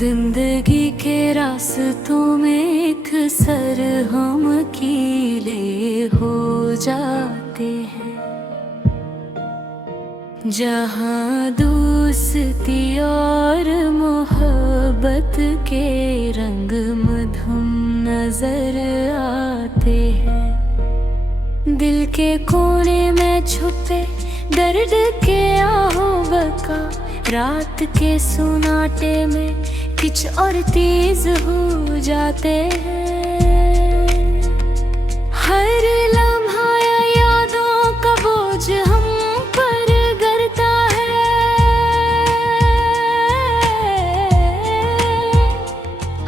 जिंदगी के रास्तों में एक सर हम कीले हो जाते हैं, जहाँ दोस्ती और मोहब्बत के रंग मधुम नजर आते हैं। दिल के कोने में छुपे दर्द के आहों बका, रात के सुनाटे में कुछ और तेज हो जाते हैं। हर लम्हा यादों का बोझ हम पर गिरता है,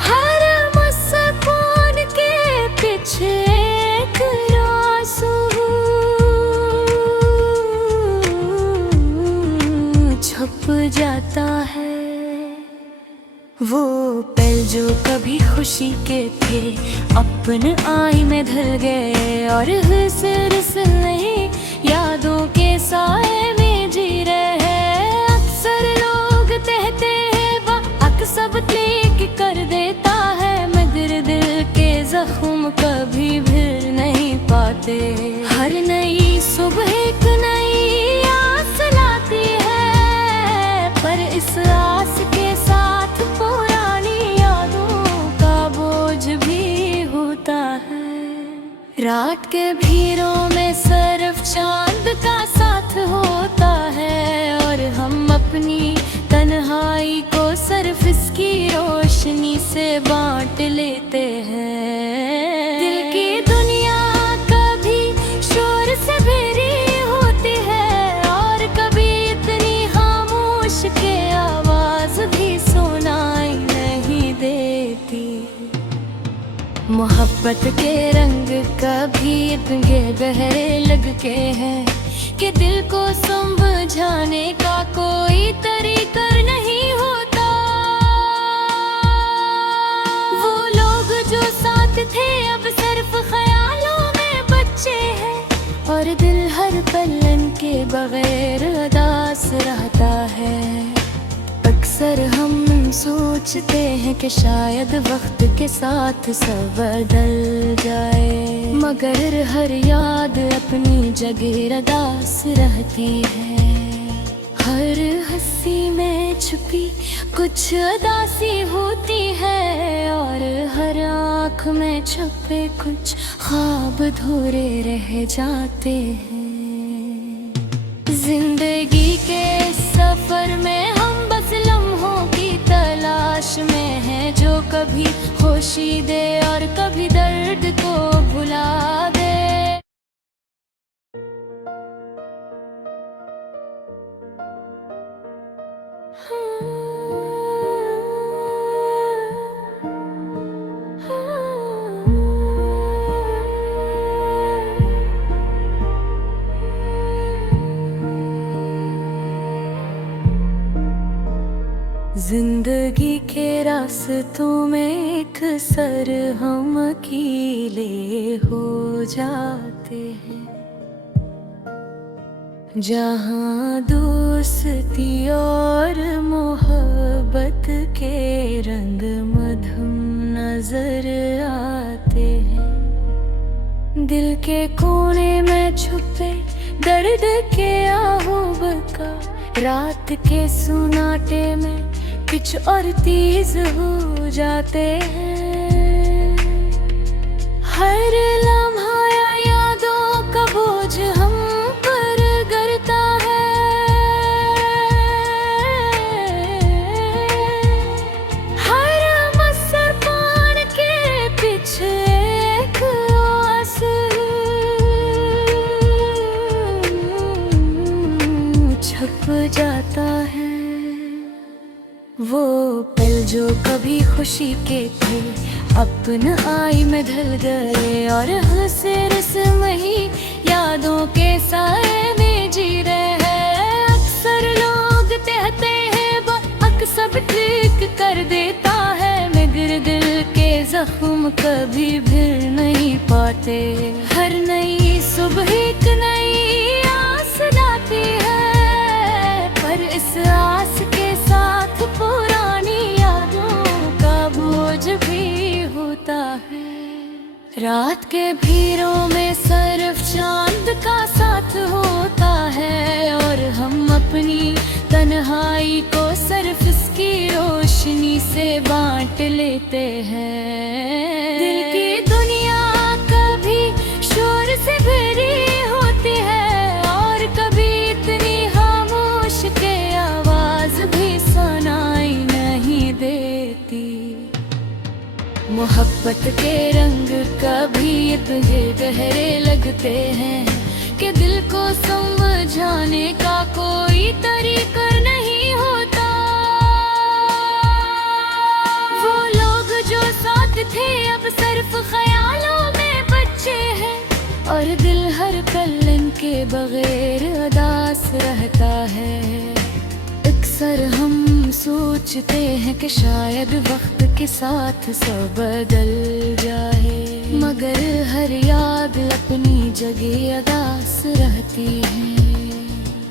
हर मुस्कान के पीछे एक आंसू छुप जाता है। वो पल जो कभी खुशी के थे अपने आई में ढल गए, और सिर्फ नहीं यादों के साए में जी रहे हैं। अक्सर लोग कहते हैं वक्त सब ठीक कर देता है, मगर दिल के जख्म कभी भर नहीं पाते। हर नई सुबह एक नई आस लाती है, पर इस आस के साथ रात के भीड़ों में सिर्फ चांद का साथ होता है, और हम अपनी तन्हाई को सिर्फ इसकी रोशनी से बांट लेते हैं। दिल की दुनिया कभी शोर से भरी होती है, और कभी इतनी खामोश के आवाज भी सुनाई नहीं देती। मोहब्बत के रंग कभी इतने गहरे लगते हैं कि दिल को समझाने का कोई तरीका नहीं होता। वो लोग जो साथ थे अब सिर्फ ख्यालों में बच्चे हैं, और दिल हर पल के बगैर उदास रहता है। अक्सर हम सोचते हैं कि शायद वक्त के साथ सब बदल जाए, मगर हर याद अपनी जगह उदास रहती है। हर हंसी में छुपी कुछ उदासी होती है, और हर आँख में छुपे कुछ ख्वाब अधूरे रह जाते हैं। जिंदगी के सफर में हम बस लम्हों की तलाश में हैं, जो कभी खुशी दे और कभी दर्द को भुला दे। जिंदगी के रास्तों में एक सर हम कीले हो जाते हैं, जहाँ दोस्ती और मोहब्बत के रंग मधुम नजर आते हैं। दिल के कोने में छुपे दर्द के आहों बका, रात के सुनाटे में कुछ और तेज हो जाते हैं। हर लम्हा यादों का बोझ हम पर गिरता है, हर मुस्कान के पीछे एक आंसू छुप जाता है। वो पल जो कभी खुशी के थे अपने आई में ढल गए, और सिर्फ वही यादों के साए में जी रहे हैं। अक्सर लोग कहते हैं वक्त सब ठीक कर देता है, मगर दिल के जख्म कभी भर नहीं पाते। हर नई सुबह एक नई आस लाती है, पर इस आस के साथ पुरानी यादों के भीड़ों में सिर्फ चांद का साथ होता है, और हम अपनी तन्हाई को सिर्फ इसकी रोशनी से बांट लेते हैं। दिल की दुनिया कभी शोर से भरी होती है, और कभी इतनी खामोश के आवाज भी सुनाई नहीं देती। मोहब्बत के रंग कभी इतने गहरे लगते हैं कि दिल को समझाने का कोई तरीका नहीं होता। वो लोग जो साथ थे अब सिर्फ ख्यालों में बच्चे हैं, और दिल हर पल इनके बगैर उदास रहता है। अक्सर हम सोचते हैं कि शायद वक्त के साथ सब बदल जाए, मगर हर याद अपनी जगह उदास रहती है।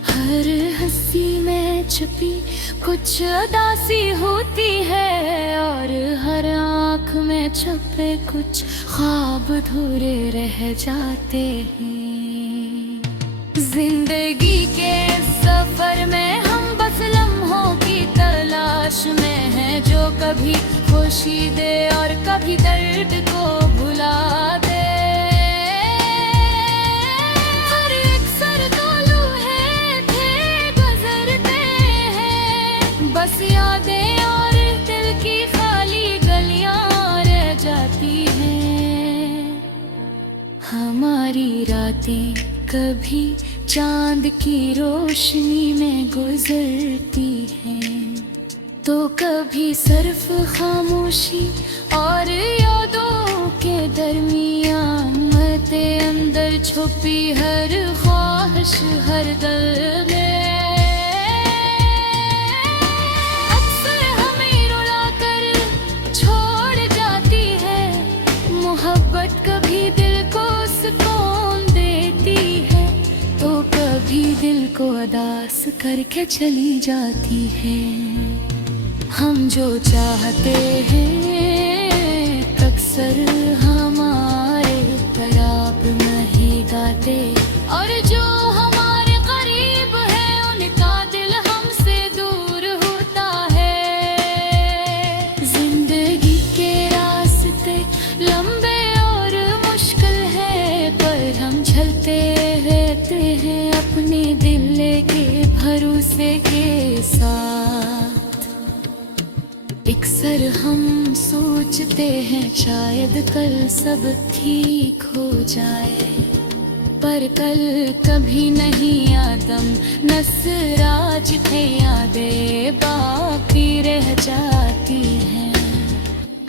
हर हंसी में छुपी कुछ उदासी होती है, और हर आँख में छुपे कुछ ख्वाब अधूरे रह जाते हैं। जिंदगी के सफर में हम बस लम्हों की तलाश में हैं, जो कभी खुशी दे और कभी दर्द को भुला दे। हर एक सर दो लम्हे थे गुजरते हैं, बस यादें और दिल की खाली गलियां रह जाती हैं। हमारी रातें कभी चांद की रोशनी में गुजरती हैं, तो कभी सिर्फ खामोशी और यादों के दरमियान मते अंदर छुपी हर ख्वाहिश हर दिल में। अक्सर हमें रुलाकर छोड़ जाती है मोहब्बत, कभी दिल को सुकून देती है, तो कभी दिल को उदास करके चली जाती है। हम जो चाहते हैं अक्सर हमारे खराब नहीं गाते, और जो हमारे करीब है उनका दिल हमसे दूर होता है। जिंदगी के रास्ते लंबे और मुश्किल है, पर हम चलते रहते हैं अपने दिल के भरोसे के साथ। अक्सर हम सोचते हैं शायद कल सब ठीक हो जाए, पर कल कभी नहीं आदम नसराज थे यादें बाकी रह जाती हैं।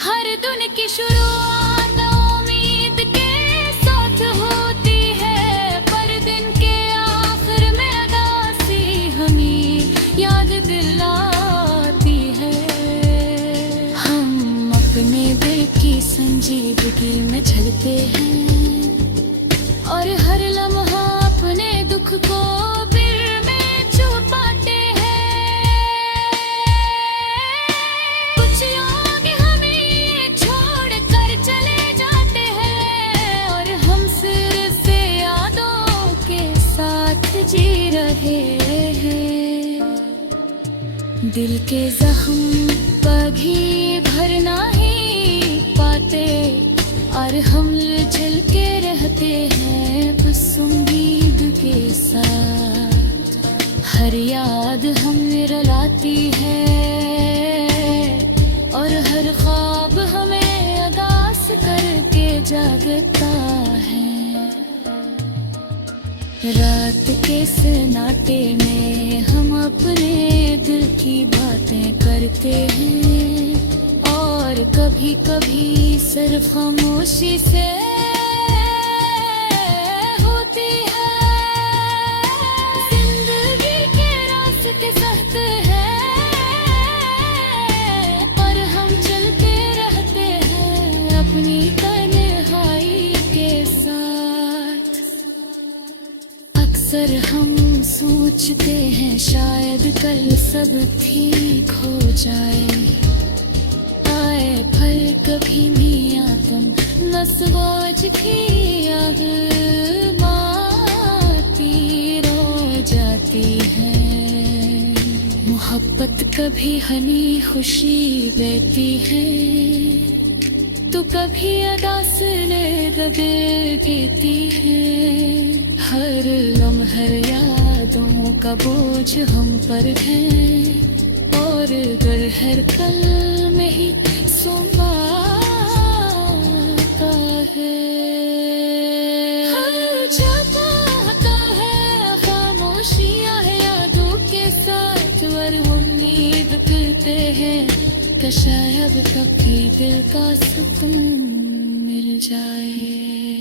हर दिन की शुरुआत उम्मीद के साथ होती है, पर दिन के आखिर में उदासी हमें याद दिलाती है। हम अपने दिल की संजीदगी में चलते हैं, और हर लम्हा अपने दुख को दिल में छुपाते हैं। कुछ लोग हमें छोड़ कर चले जाते हैं, और हम सिर्फ यादों के साथ जी रहे हैं। दिल के जख्म कभी भरना ही पाते, और हम चल के रहते हैं बस उम्मीद के साथ। हर याद हमें रुलाती है, और हर ख्वाब हमें उदास करके जागता है। रात के सन्नाटे में हम अपने दिल की बातें करते हैं, और कभी कभी सिर्फ खामोशी से होती है। जिंदगी के रास्ते सख्त हैं, पर हम चलते रहते हैं अपनी तन्हाई के साथ। अक्सर हम सोचते हैं शायद कल सब ठीक हो जाए, आए पल कभी भी आदम नस्वाज की आग माती रो जाती है। मोहब्बत कभी हनी खुशी देती है, तो कभी अदासने दबे देती है। हर लम्हर यादों का बोझ हम पर है, और गर हर पल में ही समाता है। हर जगाता है खामोशियां है यादों के साथ, और उम्मीद करते हैं कि शायद कभी दिल का सुकून मिल जाए।